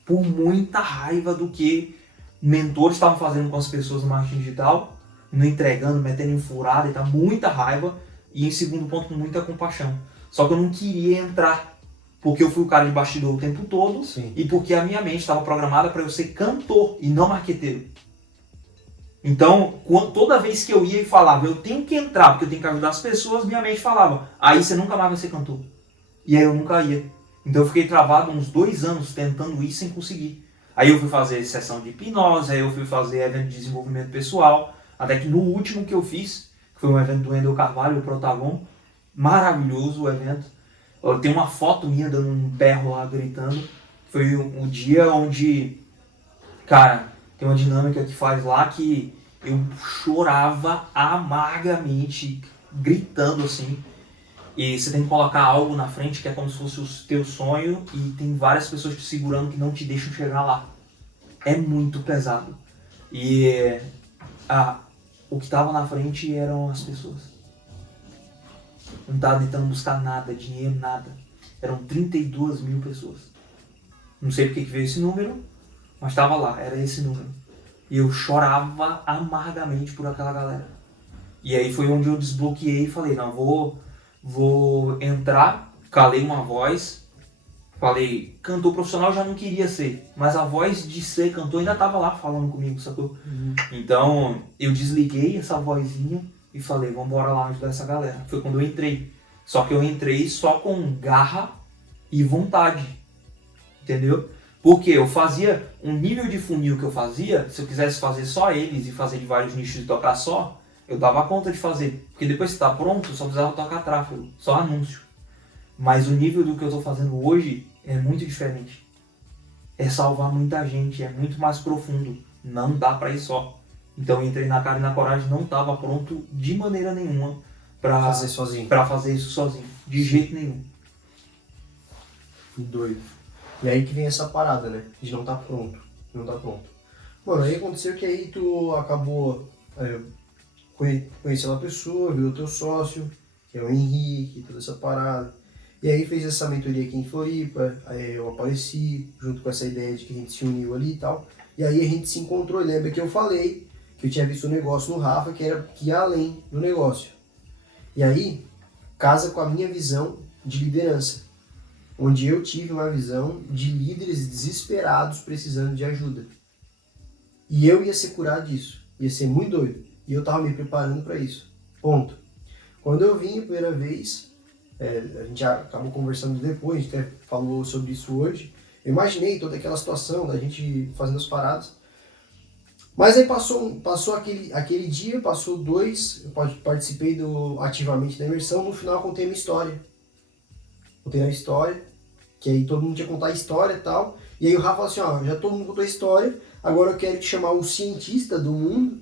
Por muita raiva do que mentores estavam fazendo com as pessoas no marketing digital, não entregando, metendo em furada e tal, muita raiva, e em segundo ponto, com muita compaixão. Só que eu não queria entrar, porque eu fui o cara de bastidor o tempo todo, e porque a minha mente estava programada para eu ser cantor e não marqueteiro. Então, toda vez que eu ia e falava, eu tenho que entrar, porque eu tenho que ajudar as pessoas, minha mente falava, aí você nunca mais vai ser cantor. E aí eu nunca ia. Então eu fiquei travado uns 2 anos tentando ir sem conseguir. Aí eu fui fazer sessão de hipnose, aí eu fui fazer evento de desenvolvimento pessoal, até que no último que eu fiz, que foi um evento do Wendel Carvalho, o Protagon, maravilhoso o evento, Eu tenho uma foto minha dando um berro lá, gritando. Foi um dia onde, cara, tem uma dinâmica que faz lá que eu chorava amargamente, gritando assim. E você tem que colocar algo na frente que é como se fosse o teu sonho e tem várias pessoas te segurando que não te deixam chegar lá. É muito pesado. E o que estava na frente eram as pessoas. Não estava tentando buscar nada, dinheiro, nada. Eram 32 mil pessoas. Não sei porque que veio esse número, mas estava lá, era esse número. E eu chorava amargamente por aquela galera. E aí foi onde eu desbloqueei e falei, não, vou entrar, calei uma voz, falei, cantor profissional eu já não queria ser, mas a voz de ser cantor ainda estava lá falando comigo, sacou? Então eu desliguei essa vozinha e falei, vamos embora lá ajudar essa galera. Foi quando eu entrei. Só que eu entrei só com garra e vontade, entendeu? Porque eu fazia um nível de funil que eu fazia, se eu quisesse fazer só eles e fazer de vários nichos e tocar só, eu dava conta de fazer. Porque depois que está pronto, eu só precisava tocar tráfego, só anúncio. Mas o nível do que eu estou fazendo hoje é muito diferente. É salvar muita gente, é muito mais profundo. Não dá para ir só. Então eu entrei na cara e na coragem, não estava pronto de maneira nenhuma para fazer sozinho. Para fazer isso sozinho, de jeito nenhum. Doido. E aí que vem essa parada, né? De não tá pronto. Não tá pronto. Mano, aí aconteceu que aí tu acabou conhecendo a pessoa, viu o teu sócio, que é o Henrique, toda essa parada. E aí fez essa mentoria aqui em Floripa, aí eu apareci, junto com essa ideia de que a gente se uniu ali e tal. E aí a gente se encontrou, lembra que eu falei que eu tinha visto um negócio no Rafa que era que ia além do negócio. E aí, casa com a minha visão de liderança, onde eu tive uma visão de líderes desesperados precisando de ajuda. E eu ia ser curado disso, ia ser muito doido. E eu tava me preparando para isso. Ponto. Quando eu vim a primeira vez, a gente já acabou conversando depois, a gente até falou sobre isso hoje. Eu imaginei toda aquela situação da gente fazendo as paradas. Mas aí passou aquele dia, passou 2, eu participei ativamente da imersão, no final eu contei a minha história. Contei a história, que aí todo mundo tinha que contar a história e tal. E aí o Rafa falou assim, ó, já todo mundo contou a história, agora eu quero te chamar o cientista do mundo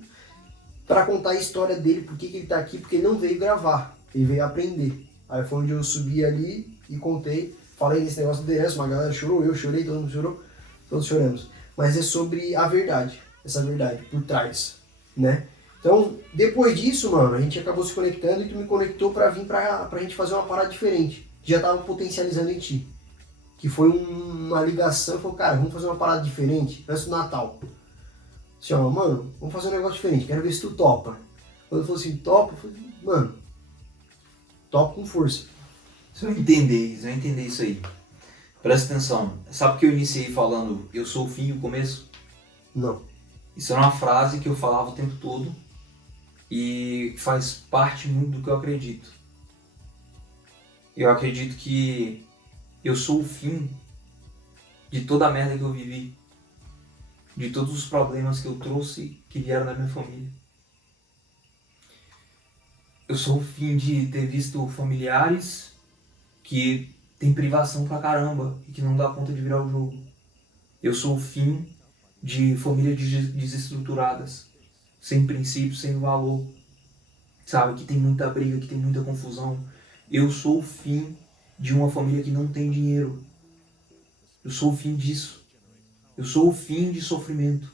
para contar a história dele, por que ele tá aqui, porque ele não veio gravar, ele veio aprender. Aí foi onde eu subi ali e contei, falei desse negócio de liderança, uma galera chorou, eu chorei, todo mundo chorou, todos choramos. Mas é sobre a verdade, essa verdade por trás, né? Então, depois disso, mano, a gente acabou se conectando e tu me conectou pra vir pra gente fazer uma parada diferente, que já tava potencializando em ti. Que foi uma ligação, falou, cara, vamos fazer uma parada diferente, antes do Natal. Assim, ó, mano, vamos fazer um negócio diferente, quero ver se tu topa. Quando eu falei assim, topa, eu falei, mano, topa com força. Você vai entender isso aí. Presta atenção. Sabe que eu iniciei falando, eu sou o fim e o começo? Não. Isso era uma frase que eu falava o tempo todo e faz parte muito do que eu acredito. Eu acredito que eu sou o fim de toda a merda que eu vivi, de todos os problemas que eu trouxe que vieram da minha família. Eu sou o fim de ter visto familiares que tem privação pra caramba e que não dá conta de virar o jogo. Eu sou o fim de famílias desestruturadas, sem princípio, sem valor, sabe? Que tem muita briga, que tem muita confusão. Eu sou o fim de uma família que não tem dinheiro. Eu sou o fim disso. Eu sou o fim de sofrimento.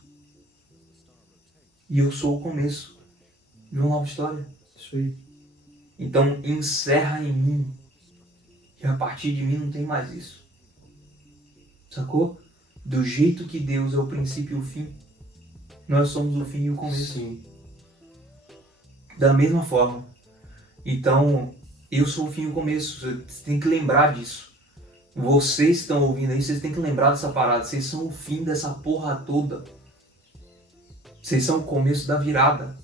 E eu sou o começo de uma nova história. Isso aí. Então encerra em mim. E a partir de mim não tem mais isso. Sacou? Do jeito que Deus é o princípio e o fim, nós somos o fim e o começo. Sim. Da mesma forma. Então, eu sou o fim e o começo. Você tem que lembrar disso. Vocês estão ouvindo aí, vocês têm que lembrar dessa parada. Vocês são o fim dessa porra toda. Vocês são o começo da virada.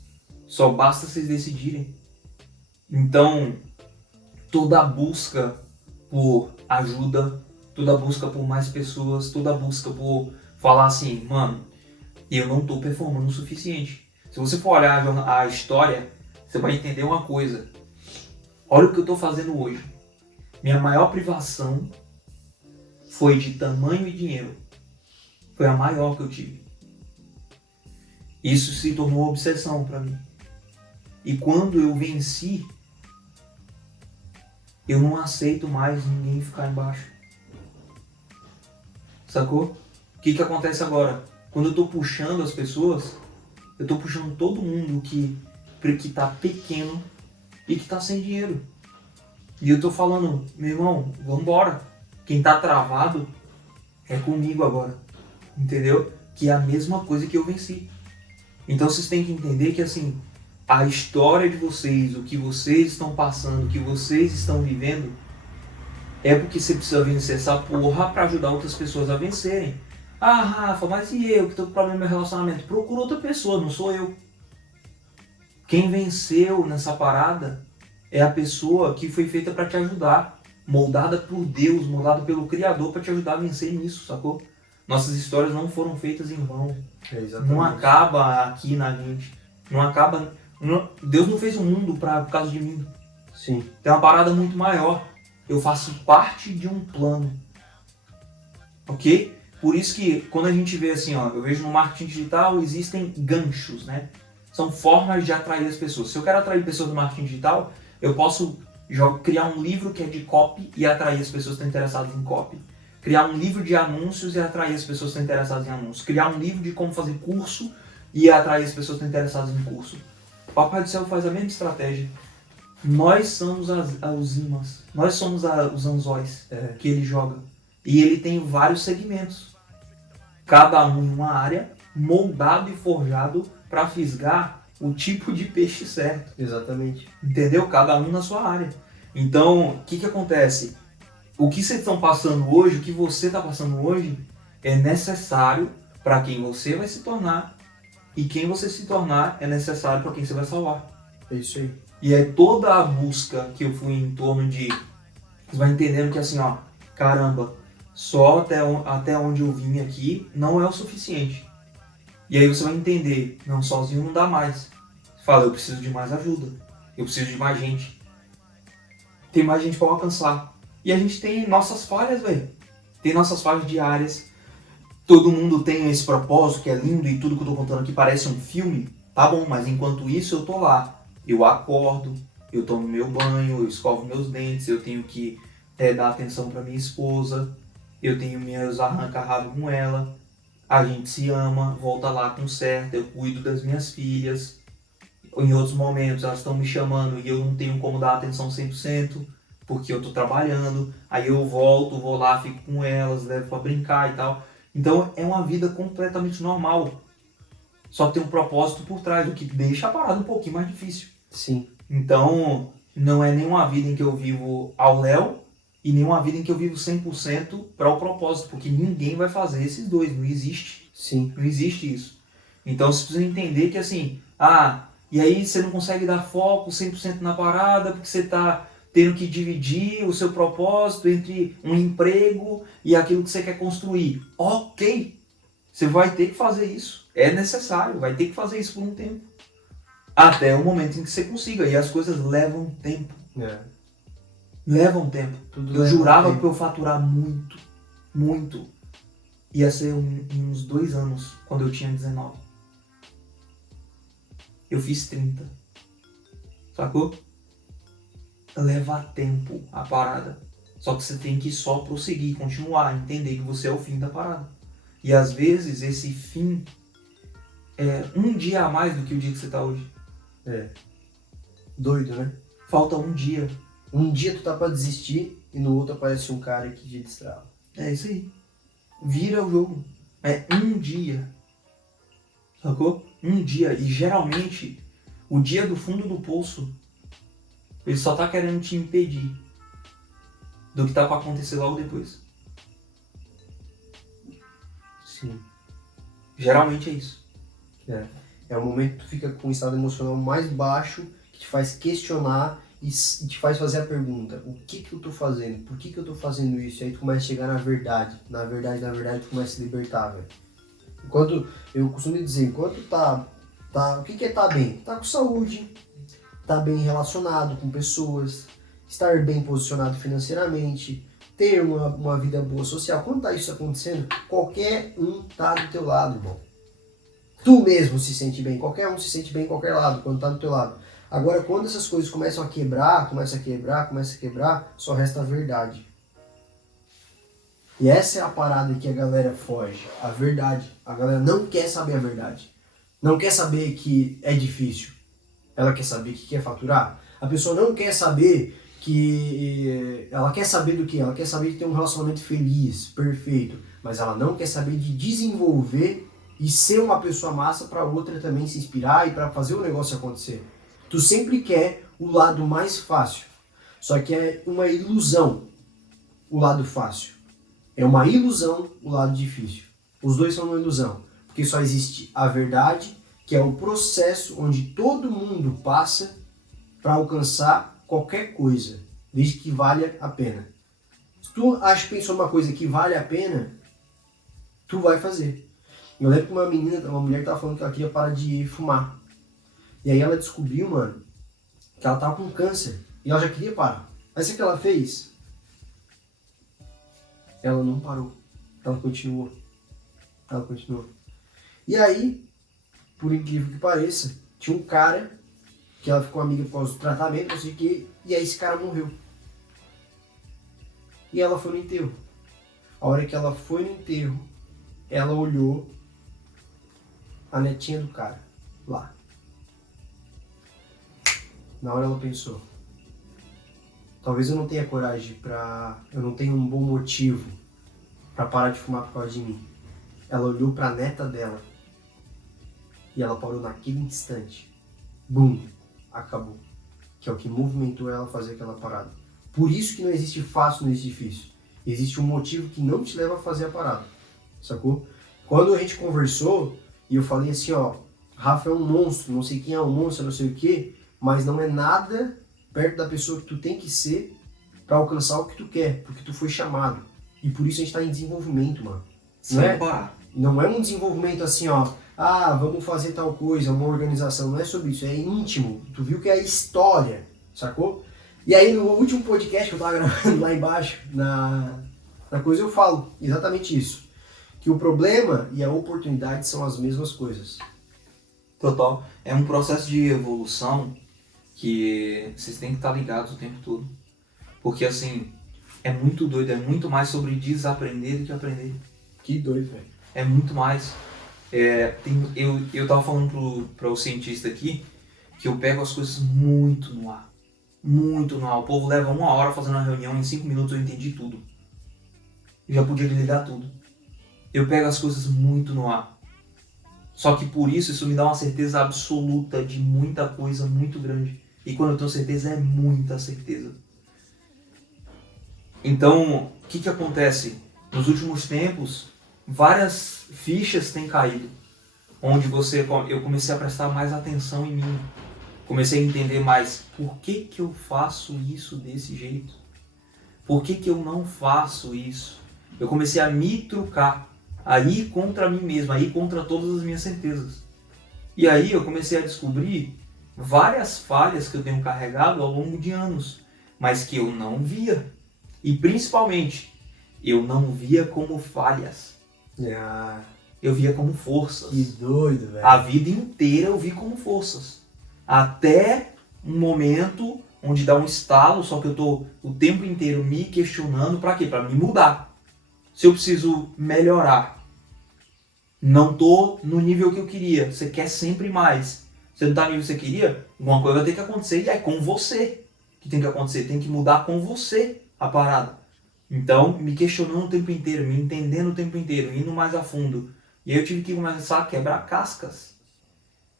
Só basta vocês decidirem. Então, toda busca por ajuda, toda busca por mais pessoas, toda busca por falar assim, mano, eu não tô performando o suficiente. Se você for olhar a história, você vai entender uma coisa. Olha o que eu tô fazendo hoje. Minha maior privação foi de tamanho e dinheiro. Foi a maior que eu tive. Isso se tornou obsessão para mim. E quando eu venci, eu não aceito mais ninguém ficar embaixo. Sacou? O que acontece agora? Quando eu tô puxando as pessoas, eu tô puxando todo mundo que tá pequeno e que tá sem dinheiro. E eu tô falando, meu irmão, vambora. Quem tá travado é comigo agora. Entendeu? Que é a mesma coisa que eu venci. Então vocês têm que entender que assim, a história de vocês, o que vocês estão passando, o que vocês estão vivendo, é porque você precisa vencer essa porra pra ajudar outras pessoas a vencerem. Ah, Rafa, mas e eu que tô com problema no meu relacionamento? Procura outra pessoa, não sou eu. Quem venceu nessa parada é a pessoa que foi feita pra te ajudar, moldada por Deus, moldada pelo Criador pra te ajudar a vencer nisso, sacou? Nossas histórias não foram feitas em vão. Não acaba aqui na gente. Não acaba. Deus não fez o mundo por causa de mim. Sim. Tem uma parada muito maior. Eu faço parte de um plano. Ok? Por isso que quando a gente vê assim, ó, eu vejo no marketing digital existem ganchos, né? São formas de atrair as pessoas. Se eu quero atrair pessoas no marketing digital, eu posso criar um livro que é de copy e atrair as pessoas que estão interessadas em copy. Criar um livro de anúncios e atrair as pessoas que estão interessadas em anúncios. Criar um livro de como fazer curso e atrair as pessoas que estão interessadas em curso. O Papai do Céu faz a mesma estratégia. Nós somos os imãs. Nós somos os anzóis que ele joga. E ele tem vários segmentos. Cada um em uma área, moldado e forjado para fisgar o tipo de peixe certo. Exatamente. Entendeu? Cada um na sua área. Então, o que acontece? O que vocês estão passando hoje, o que você está passando hoje, é necessário para quem você vai se tornar, e quem você se tornar é necessário para quem você vai salvar. É isso aí. E é toda a busca que eu fui em torno de... Você vai entendendo que assim, ó, caramba, só até onde eu vim aqui não é o suficiente. E aí você vai entender, não, sozinho não dá mais. Você fala, eu preciso de mais ajuda, eu preciso de mais gente. Tem mais gente para alcançar. E a gente tem nossas falhas, velho. Tem nossas falhas diárias. Todo mundo tem esse propósito que é lindo e tudo que eu tô contando aqui parece um filme. Tá bom, mas enquanto isso eu tô lá. Eu acordo, eu tomo meu banho, eu escovo meus dentes, eu tenho que dar atenção para minha esposa, eu tenho meus arranca-rabo com ela, a gente se ama, volta lá com certo, eu cuido das minhas filhas. Em outros momentos elas estão me chamando e eu não tenho como dar atenção 100%, porque eu tô trabalhando, aí eu volto, vou lá, fico com elas, levo para brincar e tal. Então é uma vida completamente normal. Só que tem um propósito por trás, o que deixa a parada um pouquinho mais difícil. Sim. Então, não é nenhuma vida em que eu vivo ao léu e nenhuma vida em que eu vivo 100% para o propósito, porque ninguém vai fazer esses dois, não existe. Sim. Não existe isso. Então, você precisa entender que assim, e aí você não consegue dar foco 100% na parada, porque você está tendo que dividir o seu propósito entre um emprego e aquilo que você quer construir. Ok, você vai ter que fazer isso. É necessário, vai ter que fazer isso por um tempo. Até o momento em que você consiga. E as coisas levam tempo. Levam tempo. Eu jurava que eu faturar muito, muito. Ia ser em uns 2 anos, quando eu tinha 19. Eu fiz 30. Sacou? Leva tempo a parada. Só que você tem que só prosseguir, continuar, entender que você é o fim da parada. E às vezes esse fim é um dia a mais do que o dia que você tá hoje. Doido, né? Falta um dia. Um dia tu tá pra desistir e no outro aparece um cara que te destrava. É isso aí. Vira o jogo. É um dia. Sacou? Um dia. E geralmente, o dia do fundo do poço, ele só tá querendo te impedir do que tá pra acontecer logo depois. Sim. Geralmente é isso. É o momento que tu fica com um estado emocional mais baixo, que te faz questionar e te faz fazer a pergunta: o que eu tô fazendo? Por que eu tô fazendo isso? E aí tu começa a chegar na verdade. Na verdade, tu começa a se libertar, velho. Enquanto, eu costumo dizer, enquanto o que é tá bem? Tá com saúde, tá bem relacionado com pessoas, estar bem posicionado financeiramente, ter uma vida boa social. Quando tá isso acontecendo, qualquer um tá do teu lado, irmão. Tu mesmo se sente bem, qualquer um se sente bem em qualquer lado, quando tá do teu lado. Agora, quando essas coisas começam a quebrar, só resta a verdade. E essa é a parada que a galera foge, a verdade. A galera não quer saber a verdade. Não quer saber que é difícil. Ela quer saber que quer faturar. A pessoa não quer saber que... Ela quer saber do quê? Ela quer saber de ter um relacionamento feliz, perfeito. Mas ela não quer saber de desenvolver e ser uma pessoa massa para outra também se inspirar e para fazer o negócio acontecer. Tu sempre quer o lado mais fácil. Só que é uma ilusão o lado fácil. É uma ilusão o lado difícil. Os dois são uma ilusão. Porque só existe a verdade, que é o processo onde todo mundo passa para alcançar qualquer coisa, desde que valha a pena. Se tu acha que pensou uma coisa que vale a pena, tu vai fazer. Eu lembro que uma mulher tava falando que ela queria parar de fumar. E aí ela descobriu, mano, que ela tava com câncer. E ela já queria parar. Mas o que ela fez? Ela não parou. Ela continuou. E aí, por incrível que pareça, tinha um cara que ela ficou amiga por causa do tratamento, não sei o que, e aí esse cara morreu. E ela foi no enterro. A hora que ela foi no enterro, ela olhou a netinha do cara lá. Na hora ela pensou, talvez eu não tenha coragem eu não tenha um bom motivo pra parar de fumar por causa de mim. Ela olhou pra neta dela e ela parou naquele instante. Bum! Acabou. Que é o que movimentou ela a fazer aquela parada. Por isso que não existe fácil, não existe difícil. Existe um motivo que não te leva a fazer a parada. Sacou? Quando a gente conversou e eu falei assim, ó, Rafa é um monstro, não sei quem é um monstro, não sei o que, mas não é nada perto da pessoa que tu tem que ser pra alcançar o que tu quer, porque tu foi chamado. E por isso a gente tá em desenvolvimento, mano. Não é um desenvolvimento assim, ó, vamos fazer tal coisa, uma organização, não é sobre isso, é íntimo. Tu viu que é história, sacou? E aí no último podcast que eu tava gravando lá embaixo, na coisa eu falo exatamente isso. Que o problema e a oportunidade são as mesmas coisas. Total. É um processo de evolução que vocês têm que estar ligados o tempo todo. Porque assim, é muito doido, é muito mais sobre desaprender do que aprender. Que doido, velho. É muito mais. Eu tava falando para o cientista aqui que eu pego as coisas muito no ar. Muito no ar. O povo leva 1 hora fazendo uma reunião, em 5 minutos eu entendi tudo. Eu já podia ligar tudo. Eu pego as coisas muito no ar. Só que por isso me dá uma certeza absoluta de muita coisa muito grande. E quando eu tenho certeza, é muita certeza. Então, o que acontece? Nos últimos tempos, várias fichas têm caído. Onde eu comecei a prestar mais atenção em mim. Comecei a entender mais por que eu faço isso desse jeito. Por que eu não faço isso? Eu comecei a me trucar, a ir contra mim mesmo, a ir contra todas as minhas certezas. E aí eu comecei a descobrir várias falhas que eu tenho carregado ao longo de anos, mas que eu não via. E principalmente, eu não via como falhas. Eu via como forças. Que doido, velho. A vida inteira eu vi como forças. Até um momento onde dá um estalo, só que eu tô o tempo inteiro me questionando pra quê? Pra me mudar. Se eu preciso melhorar. Não tô no nível que eu queria. Você quer sempre mais. Você não tá no nível que você queria, alguma coisa vai ter que acontecer e é com você que tem que acontecer. Tem que mudar com você a parada. Então, me questionando o tempo inteiro, me entendendo o tempo inteiro, indo mais a fundo. E aí eu tive que começar a quebrar cascas.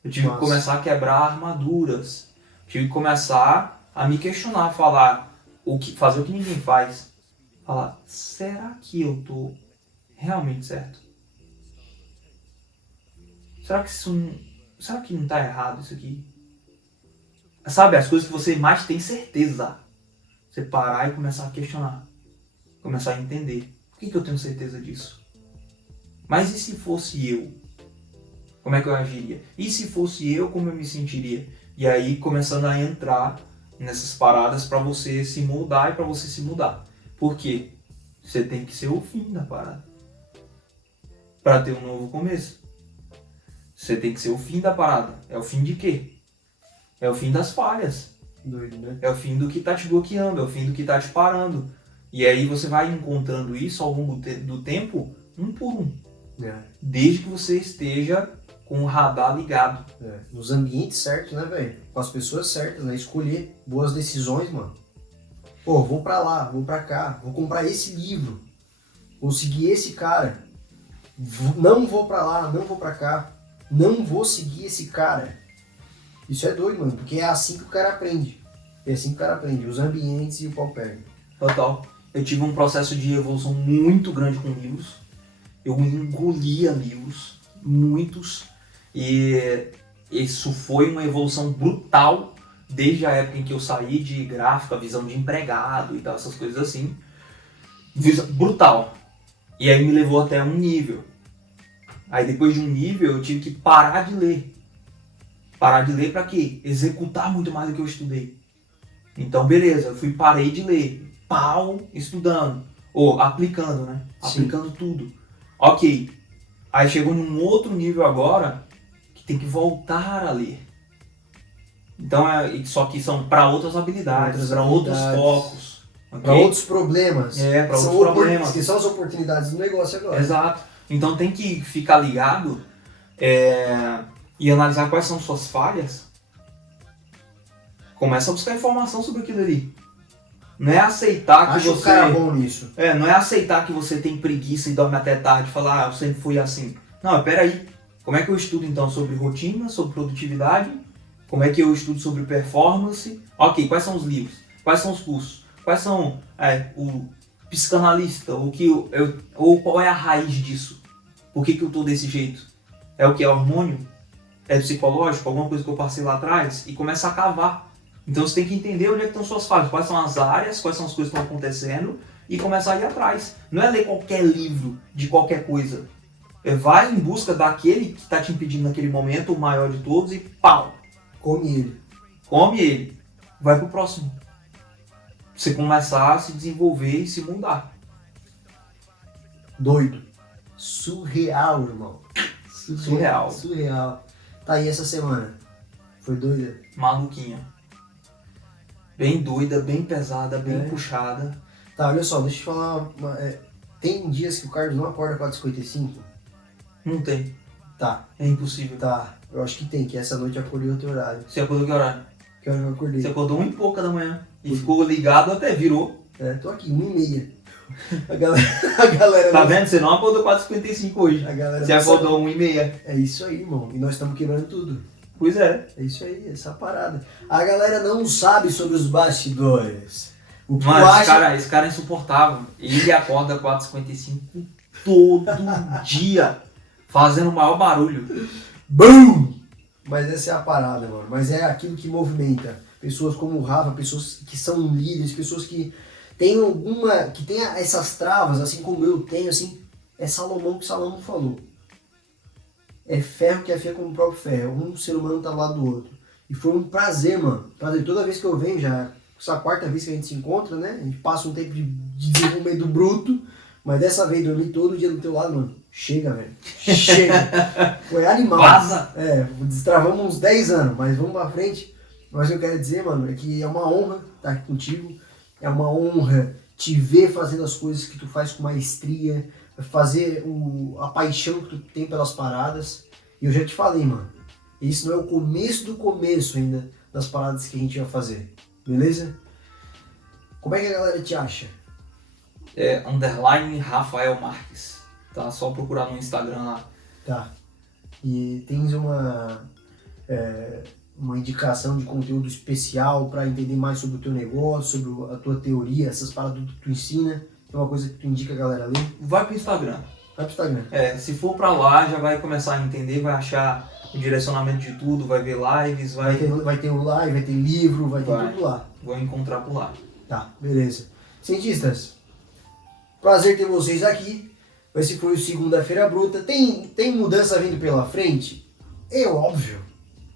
Eu tive que começar a quebrar armaduras. Tive que começar a me questionar, fazer o que ninguém faz. Falar, será que eu tô realmente certo? Será que não tá errado isso aqui? Sabe, as coisas que você mais tem certeza. Você parar e começar a questionar. Começar a entender. Por que eu tenho certeza disso? Mas e se fosse eu? Como é que eu agiria? E se fosse eu, como eu me sentiria? E aí começando a entrar nessas paradas para você se moldar e para você se mudar. Por quê? Você tem que ser o fim da parada para ter um novo começo. Você tem que ser o fim da parada. É o fim de quê? É o fim das falhas. Doido, né? É o fim do que tá te bloqueando, é o fim do que tá te parando. E aí você vai encontrando isso ao longo do tempo, um por um. Desde que você esteja com o radar ligado. Nos ambientes certos, né, velho? Com as pessoas certas, né? Escolher boas decisões, mano. Pô, vou pra lá, vou pra cá, vou comprar esse livro, vou seguir esse cara. Não vou pra lá, não vou pra cá, não vou seguir esse cara. Isso é doido, mano, porque é assim que o cara aprende. É assim que o cara aprende, os ambientes e o pau pega. Total. Eu tive um processo de evolução muito grande com livros. Eu engolia livros, muitos. E isso foi uma evolução brutal desde a época em que eu saí de gráfica, visão de empregado e tal, essas coisas assim. Brutal. E aí me levou até um nível. Aí depois de um nível eu tive que parar de ler. Parar de ler pra quê? Executar muito mais do que eu estudei. Então beleza, eu parei de ler. Pau, estudando. Ou aplicando, né? Sim. Aplicando tudo. Ok. Aí chegou num outro nível agora que tem que voltar a ler. Então, só que são para outras habilidades, para outros focos. Okay? Para outros problemas. Para outros problemas. Que são as oportunidades do negócio agora. Exato. Então tem que ficar ligado e analisar quais são suas falhas. Começa a buscar informação sobre aquilo ali. Não é aceitar que Acho você... o cara bom nisso. Não é aceitar que você tem preguiça e dorme até tarde e falar, eu sempre fui assim. Não, peraí. Como é que eu estudo então sobre rotina, sobre produtividade? Como é que eu estudo sobre performance? Ok, quais são os livros? Quais são os cursos? Quais são o psicanalista? Ou qual é a raiz disso? Por que eu tô desse jeito? É o que? É hormônio? É psicológico? Alguma coisa que eu passei lá atrás? E começa a cavar. Então você tem que entender onde é que estão suas falhas, quais são as áreas, quais são as coisas que estão acontecendo e começar a ir atrás. Não é ler qualquer livro de qualquer coisa. Vai em busca daquele que está te impedindo naquele momento, o maior de todos, e pau! Come ele. Come ele. Vai pro próximo. Você começar a se desenvolver e se mudar. Doido. Surreal, irmão. Surreal. Tá aí essa semana. Foi doida? Maluquinha. Bem doida, bem pesada, bem puxada. Tá, olha só, deixa eu te falar. Tem dias que o Carlos não acorda 4h55? Não tem. Tá. É impossível. Tá, eu acho que tem, que essa noite eu acordei outro horário. Você acordou que horário? Que hora que eu acordei? Você acordou 1h pouca da manhã. E ficou ligado até virou. Tô aqui, 1h30. A galera Tá vendo? Você não acordou 4h55 hoje. A galera Você acordou 1h30. É isso aí, irmão. E nós estamos quebrando tudo. Pois é. É isso aí, essa parada. A galera não sabe sobre os bastidores. O que Mano, tu acha... esse cara é insuportável. Ele acorda 4h55 todo dia, fazendo o maior barulho. BUM! Mas essa é a parada, mano. Mas é aquilo que movimenta. Pessoas como o Rafa, pessoas que são líderes, pessoas que têm que tem essas travas, assim como eu tenho, assim. É Salomão que Salomão falou. É ferro que afia como o próprio ferro. Um ser humano tá do lado do outro. E foi um prazer, mano. Prazer. Toda vez que eu venho, já essa quarta vez que a gente se encontra, né? A gente passa um tempo de desenvolvimento bruto. Mas dessa vez, dormir todo dia do teu lado, mano. Chega, velho. Chega. Foi animal. Vaza. Destravamos uns 10 anos, mas vamos pra frente. Mas o que eu quero dizer, mano, é que é uma honra estar aqui contigo. É uma honra te ver fazendo as coisas que tu faz com maestria. Fazer a paixão que tu tem pelas paradas. E eu já te falei, mano. Isso não é o começo do começo ainda das paradas que a gente vai fazer. Beleza? Como é que a galera te acha? _ Rafael Marques. Tá? Só procurar no Instagram lá. Tá. E tens uma indicação de conteúdo especial para entender mais sobre o teu negócio, sobre a tua teoria, essas paradas que tu ensina? Tem uma coisa que tu indica a galera ler? Vai pro Instagram. Vai pro Instagram. Se for pra lá, já vai começar a entender, vai achar o direcionamento de tudo, vai ver lives, Vai ter o live, vai ter livro, vai ter tudo lá. Vou encontrar por lá. Tá, beleza. Cientistas, prazer ter vocês aqui. Esse foi o Segunda-feira Bruta. Tem mudança vindo pela frente? É óbvio.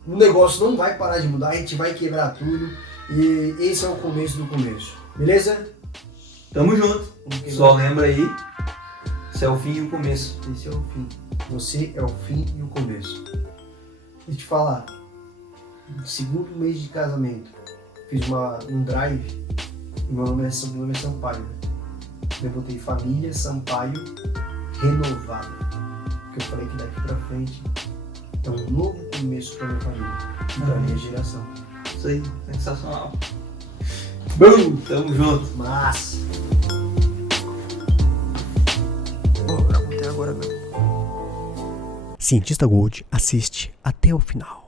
O negócio não vai parar de mudar, a gente vai quebrar tudo. E esse é o começo do começo. Beleza? Tamo junto. Vamos Só lembra aí, esse é o fim e o começo. Esse é o fim. Você é o fim e o começo. Deixa eu te falar. No segundo mês de casamento, fiz um drive e meu nome é Sampaio. Né? Eu botei família Sampaio renovada. Porque eu falei que daqui pra frente é um novo começo pra minha família e pra minha geração. Isso aí, sensacional. Bom, tamo junto. Mas... Cientista Gold assiste até o final.